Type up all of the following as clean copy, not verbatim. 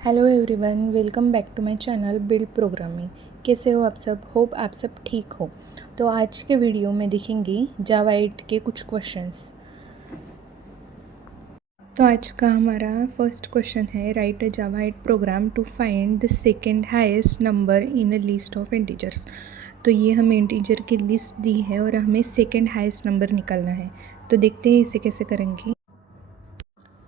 Hello everyone, welcome back to my channel build programming. कैसे हो आप सब? होप आप सब ठीक हो। तो आज के वीडियो में देखेंगे जावा 8 के कुछ क्वेश्चंस। तो आज का हमारा फर्स्ट क्वेश्चन है, write a Java 8 program to find the second highest number in a list of integers. तो ये हमें इंटीजर की लिस्ट दी है और हमें सेकेंड हाईएस्ट नंबर निकालना है। तो देखते हैं इसे कैसे करेंगे।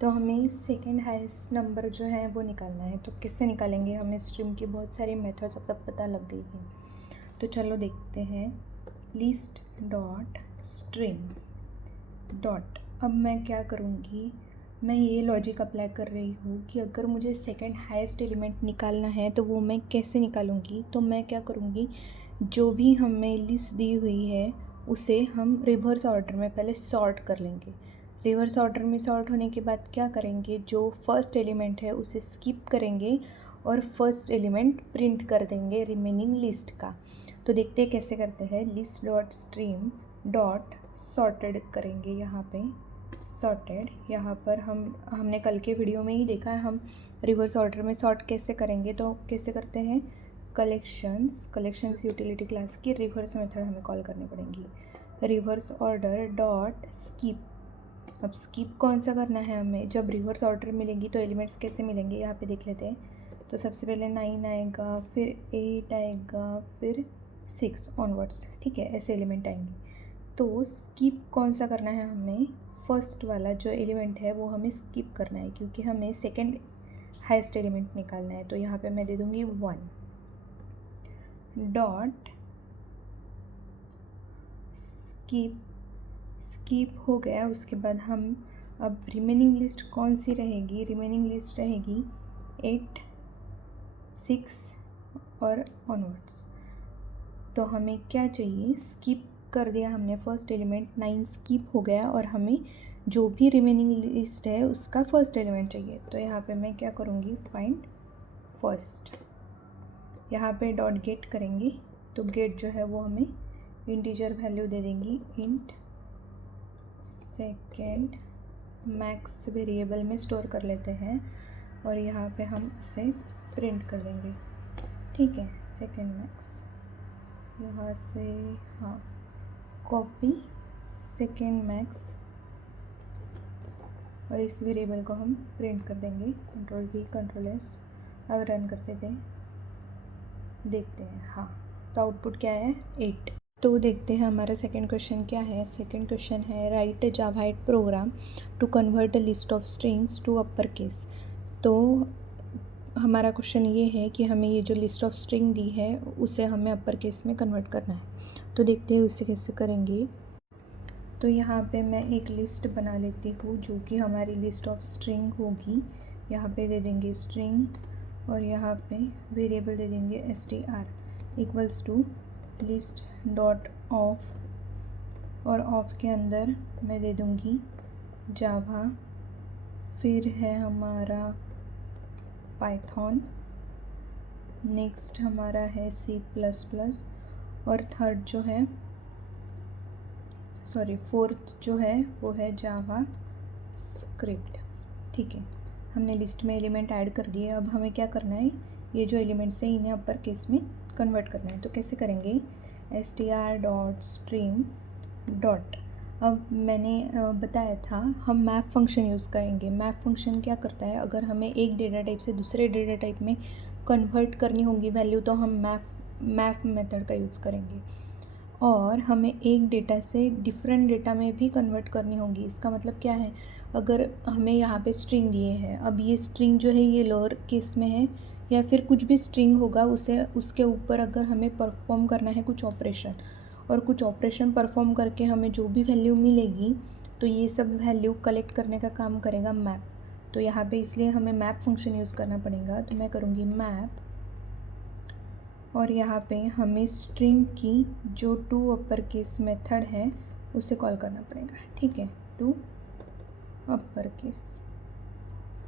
तो हमें सेकेंड हाईएस्ट नंबर जो है वो निकालना है। तो कैसे निकालेंगे? हमें स्ट्रीम की बहुत सारी मेथड्स अब तक पता लग गई है। तो चलो देखते हैं। लिस्ट डॉट स्ट्रीम डॉट, अब मैं क्या करूँगी, मैं ये लॉजिक अप्लाई कर रही हूँ कि अगर मुझे सेकेंड हाईएस्ट एलिमेंट निकालना है तो वो मैं कैसे निकालूँगी। तो मैं क्या करूँगी, जो भी हमें लिस्ट दी हुई है उसे हम रिवर्स ऑर्डर में पहले सॉर्ट कर लेंगे। रिवर्स ऑर्डर में सॉर्ट होने के बाद क्या करेंगे, जो फर्स्ट एलिमेंट है उसे स्किप करेंगे और फर्स्ट एलिमेंट प्रिंट कर देंगे रिमेनिंग लिस्ट का। तो देखते हैं कैसे करते हैं। List dot stream dot sorted करेंगे। यहाँ पे सॉर्टेड, यहाँ पर हमने कल के वीडियो में ही देखा है हम रिवर्स ऑर्डर में सॉर्ट कैसे करेंगे। तो कैसे करते हैं, कलेक्शंस यूटिलिटी क्लास की रिवर्स मेथड हमें कॉल करनी पड़ेगी। Reverse order dot skip. अब स्किप कौन सा करना है हमें, जब रिवर्स ऑर्डर मिलेंगी तो एलिमेंट्स कैसे मिलेंगे यहाँ पे देख लेते हैं। तो सबसे पहले 9 आएगा, फिर 8 आएगा, फिर 6 ऑनवर्ड्स, ठीक है, ऐसे एलिमेंट आएंगे। तो स्किप कौन सा करना है हमें, फर्स्ट वाला जो एलिमेंट है वो हमें स्किप करना है क्योंकि हमें सेकेंड हाईएस्ट एलिमेंट निकालना है। तो यहाँ पे मैं दे दूँगी 1 डॉट स्किप हो गया। उसके बाद हम अब रिमेनिंग लिस्ट कौन सी रहेगी, रिमेनिंग लिस्ट रहेगी 8, 6 और ऑनवर्ड्स। तो हमें क्या चाहिए, स्किप कर दिया हमने फर्स्ट एलिमेंट, 9 स्किप हो गया और हमें जो भी रिमेनिंग लिस्ट है उसका फर्स्ट एलिमेंट चाहिए। तो यहाँ पे मैं क्या करूँगी, फाइंड फर्स्ट, यहाँ पे डॉट गेट करेंगे। तो गेट जो है वो हमें इंटीजर वैल्यू दे देंगी, इंट सेकेंड मैक्स वेरिएबल में स्टोर कर लेते हैं और यहाँ पे हम उसे प्रिंट कर देंगे, ठीक है। सेकेंड मैक्स यहाँ से, हाँ, कॉपी सेकेंड मैक्स और इस वेरिएबल को हम प्रिंट कर देंगे, कंट्रोल V कंट्रोल S। अब रन करते थे, देखते हैं, हाँ, तो आउटपुट क्या है, 8। तो देखते हैं हमारा सेकंड क्वेश्चन क्या है। सेकंड क्वेश्चन है, write Java 8 program to convert the list of strings to upper case. तो हमारा क्वेश्चन ये है कि हमें ये जो लिस्ट ऑफ स्ट्रिंग दी है उसे हमें अपर केस में कन्वर्ट करना है। तो देखते हैं उसे कैसे करेंगे। तो यहाँ पे मैं एक लिस्ट बना लेती हूँ जो कि हमारी लिस्ट ऑफ स्ट्रिंग होगी। यहाँ पे दे देंगे स्ट्रिंग और यहाँ पे वेरिएबल दे देंगे str equals to list dot of, और ऑफ के अंदर मैं दे दूँगी जावा, फिर है हमारा पाइथन, नेक्स्ट हमारा है C++, और थर्ड जो है, फोर्थ जो है वो है जावा स्क्रिप्ट, ठीक है। हमने लिस्ट में एलिमेंट ऐड कर दिए। अब हमें क्या करना है, ये जो एलिमेंट्स हैं इन्हें अपर केस में कन्वर्ट करना है। तो कैसे करेंगे, str डॉट स्ट्रीम डॉट, अब मैंने बताया था हम मैप फंक्शन यूज़ करेंगे। मैप फंक्शन क्या करता है, अगर हमें एक डेटा टाइप से दूसरे डेटा टाइप में कन्वर्ट करनी होगी वैल्यू तो हम मैप मेथड का यूज़ करेंगे, और हमें एक डेटा से डिफरेंट डेटा में भी कन्वर्ट करनी होगी। इसका मतलब क्या है, अगर हमें यहाँ पे स्ट्रिंग दिए हैं, अब ये स्ट्रिंग जो है ये लोअर केस में है या फिर कुछ भी स्ट्रिंग होगा, उसे उसके ऊपर अगर हमें परफॉर्म करना है कुछ ऑपरेशन, और कुछ ऑपरेशन परफॉर्म करके हमें जो भी वैल्यू मिलेगी तो ये सब वैल्यू कलेक्ट करने का काम करेगा मैप। तो यहाँ पे इसलिए हमें मैप फंक्शन यूज़ करना पड़ेगा। तो मैं करूँगी मैप, और यहाँ पे हमें स्ट्रिंग की जो टू अपर केस मेथड है उसे कॉल करना पड़ेगा, ठीक है, टू अपर केस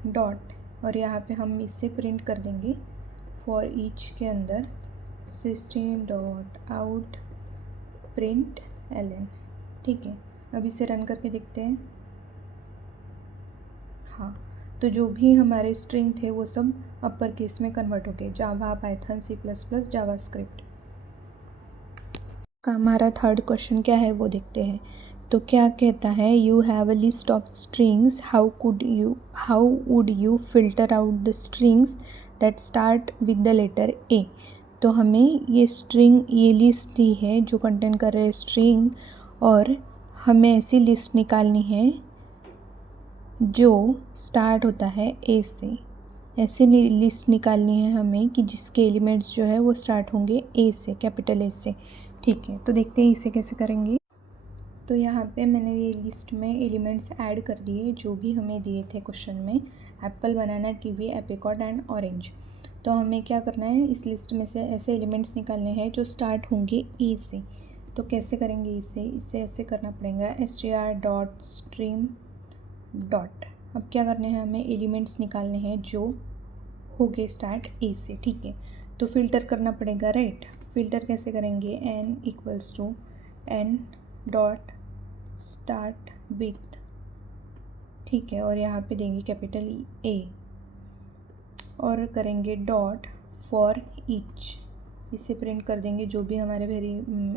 डॉट, और यहाँ पे हम इससे प्रिंट कर देंगे फॉर ईच के अंदर system dot out print ln, ठीक है। अब इसे रन करके देखते हैं, हाँ, तो जो भी हमारे स्ट्रिंग थे वो सब अपर केस में कन्वर्ट हो गए, जावा, पाइथन, C++, जावास्क्रिप्ट का। हमारा थर्ड क्वेश्चन क्या है वो देखते हैं। तो क्या कहता है, you have a list of strings, how would you filter out the strings that start with the letter A. तो हमें ये लिस्ट दी है जो कंटेन कर रहे स्ट्रिंग, और हमें ऐसी लिस्ट निकालनी है जो स्टार्ट होता है ए से। ऐसी लिस्ट निकालनी है हमें कि जिसके एलिमेंट्स जो है वो स्टार्ट होंगे ए से, कैपिटल ए से। ठीक है, तो देखते हैं इसे कैसे करेंगे। तो यहाँ पे मैंने ये लिस्ट में एलिमेंट्स ऐड कर दिए जो भी हमें दिए थे क्वेश्चन में, Apple, banana, kiwi, apricot and orange. तो हमें क्या करना है, इस लिस्ट में से ऐसे एलिमेंट्स निकालने हैं जो स्टार्ट होंगे ए से। तो कैसे करेंगे इसे ऐसे करना पड़ेगा, str.stream डॉट। अब क्या करने हैं, हमें एलिमेंट्स निकालने हैं जो हो गए स्टार्ट ए से। ठीक है, तो फिल्टर करना पड़ेगा, राइट। फिल्टर कैसे करेंगे, n डॉट स्टार्ट विथ, ठीक है, और यहाँ पे देंगे कैपिटल ए, और करेंगे डॉट फॉर ईच। इसे प्रिंट कर देंगे जो भी हमारे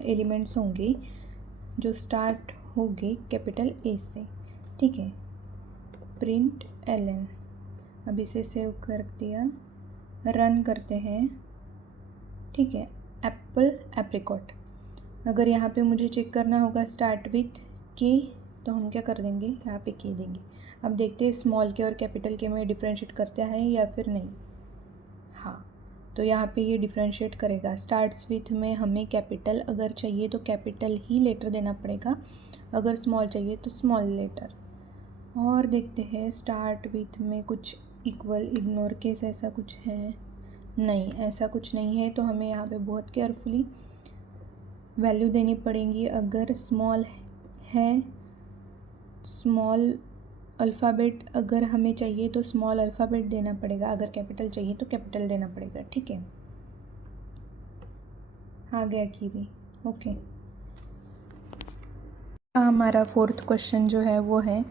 एलिमेंट्स होंगे जो स्टार्ट होंगे कैपिटल ए से। ठीक है, प्रिंट ln। अब इसे सेव कर दिया, रन करते हैं। ठीक है, एप्पल, एप्रिकॉट। अगर यहाँ पे मुझे चेक करना होगा स्टार्ट विथ के, तो हम क्या कर देंगे, यहाँ पे के देंगे। अब देखते हैं स्मॉल के और कैपिटल के में डिफ्रेंशिएट करते हैं या फिर नहीं। हाँ, तो यहाँ पे ये डिफ्रेंशिएट करेगा। स्टार्ट्स विथ में हमें कैपिटल अगर चाहिए तो कैपिटल ही लेटर देना पड़ेगा, अगर स्मॉल चाहिए तो स्मॉल लेटर। और देखते हैं स्टार्ट विथ में कुछ इक्वल, इग्नोर केस ऐसा कुछ है नहीं, ऐसा कुछ नहीं है। तो हमें यहाँ पे बहुत केयरफुली वैल्यू देनी पड़ेगी। अगर स्मॉल है, स्मॉल अल्फ़ाबेट अगर हमें चाहिए तो स्मॉल अल्फ़ाबेट देना पड़ेगा, अगर कैपिटल चाहिए तो कैपिटल देना पड़ेगा। ठीक है, आ गया कीवी, ओके। हमारा फोर्थ क्वेश्चन जो है वो है,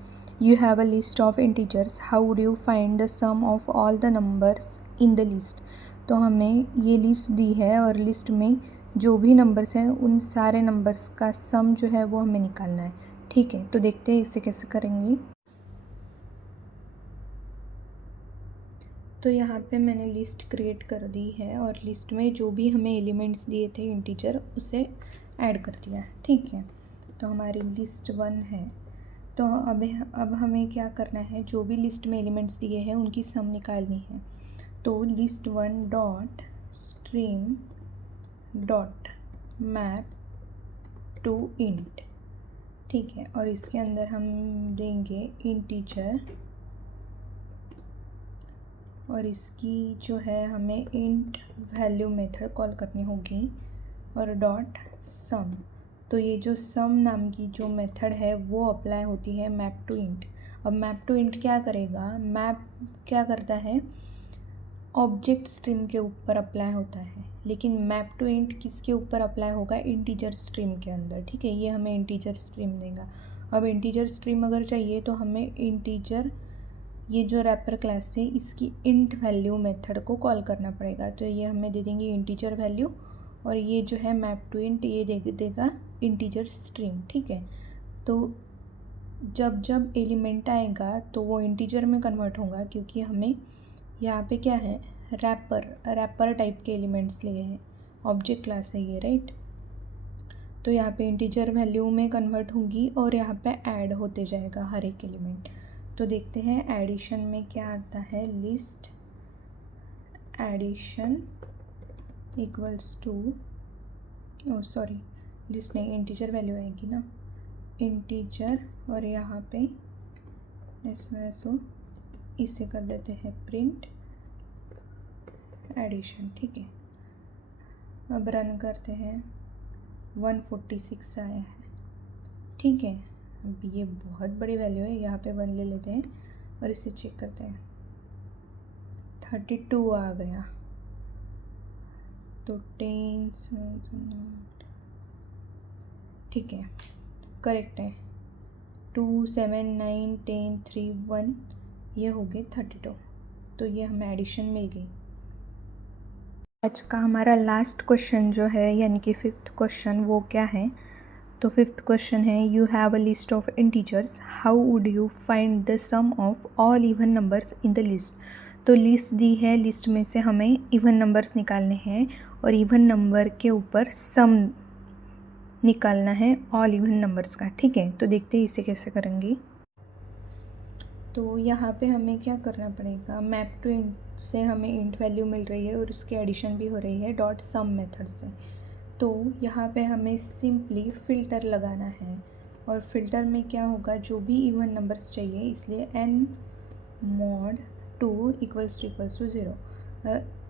you have a list of integers, how would you find the sum of all the numbers in the list. तो हमें ये लिस्ट दी है और लिस्ट में जो भी नंबर्स हैं उन सारे नंबर्स का सम जो है वो हमें निकालना है। ठीक है, तो देखते हैं इसे कैसे करेंगे। तो यहाँ पे मैंने लिस्ट क्रिएट कर दी है और लिस्ट में जो भी हमें एलिमेंट्स दिए थे इंटीजर उसे ऐड कर दिया है। ठीक है, तो हमारी लिस्ट 1 है। तो अब हमें क्या करना है, जो भी लिस्ट में एलिमेंट्स दिए हैं उनकी सम निकालनी है। तो list 1 dot stream dot map to int. ठीक है, और इसके अंदर हम देंगे इंटीजर, और इसकी जो है हमें इंट वैल्यू मेथड कॉल करनी होगी, और डॉट सम। तो ये जो सम नाम की जो मेथड है वो अप्लाई होती है मैप टू इंट। अब मैप टू इंट क्या करेगा, मैप क्या करता है, ऑब्जेक्ट स्ट्रीम के ऊपर अप्लाई होता है, लेकिन मैप टू इंट किसके ऊपर अप्लाई होगा, इंटीजर स्ट्रीम के अंदर। ठीक है, ये हमें इंटीजर स्ट्रीम देगा। अब इंटीजर स्ट्रीम अगर चाहिए तो हमें इंटीजर, ये जो रैपर क्लास है इसकी इंट वैल्यू मेथड को कॉल करना पड़ेगा। तो ये हमें दे देंगे इंटीजर वैल्यू, और ये जो है मैप टू इंट ये देगा इंटीजर स्ट्रीम। ठीक है, तो जब जब एलिमेंट आएगा तो वो इंटीजर में कन्वर्ट होगा, क्योंकि हमें यहाँ पे क्या है, रैपर टाइप के एलिमेंट्स लिए हैं, ऑब्जेक्ट क्लास है ये, राइट। तो यहाँ पे इंटीजर वैल्यू में कन्वर्ट होगी और यहाँ पे ऐड होते जाएगा हर एक एलिमेंट। तो देखते हैं एडिशन में क्या आता है, list addition equals to, oh sorry list नहीं, इंटीजर वैल्यू आएगी ना, इंटीजर, और यहाँ पे SO इससे कर देते हैं प्रिंट एडिशन। ठीक है, अब रन करते हैं, 146 आया है। ठीक है, अब ये बहुत बड़ी वैल्यू है, यहाँ पे 1 ले लेते हैं और इसे चेक करते हैं, 32 आ गया। तो 10, ठीक है, करेक्ट है, 2 7 9 10 3 1, ये हो गए 32। तो ये हमें एडिशन मिल गई। आज का हमारा लास्ट क्वेश्चन जो है यानी कि 5th क्वेश्चन, वो क्या है? तो 5th क्वेश्चन है, you have a list of integers, how would you find the sum of all even numbers in the list. तो लिस्ट दी है, लिस्ट में से हमें इवन नंबर्स निकालने हैं और इवन नंबर के ऊपर सम निकालना है ऑल इवन नंबर्स का। ठीक है, तो देखते हैं इसे कैसे करेंगे। तो यहाँ पे हमें क्या करना पड़ेगा, मैप टू इंट से हमें इंट वैल्यू मिल रही है और उसकी एडिशन भी हो रही है डॉट सम मेथड से। तो यहाँ पे हमें सिंपली फ़िल्टर लगाना है और फिल्टर में क्या होगा, जो भी इवन नंबर्स चाहिए, इसलिए n mod 2 = 0।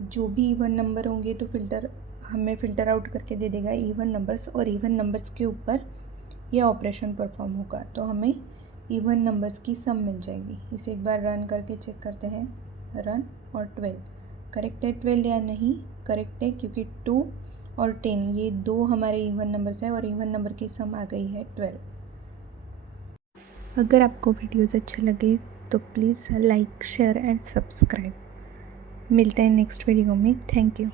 जो भी इवन नंबर होंगे तो फिल्टर हमें फ़िल्टर आउट करके दे देगा इवन नंबर्स, और इवन नंबर्स के ऊपर ये ऑपरेशन परफॉर्म होगा तो हमें इवन नंबर्स की सम मिल जाएगी। इसे एक बार रन करके चेक करते हैं, रन, और 12 करेक्ट है। 12 या नहीं, करेक्ट है, क्योंकि 2 और 10 ये दो हमारे इवन नंबर्स हैं और इवन नंबर की सम आ गई है 12। अगर आपको वीडियोज़ अच्छे लगे तो please like, share and subscribe. मिलते हैं नेक्स्ट वीडियो में। Thank you.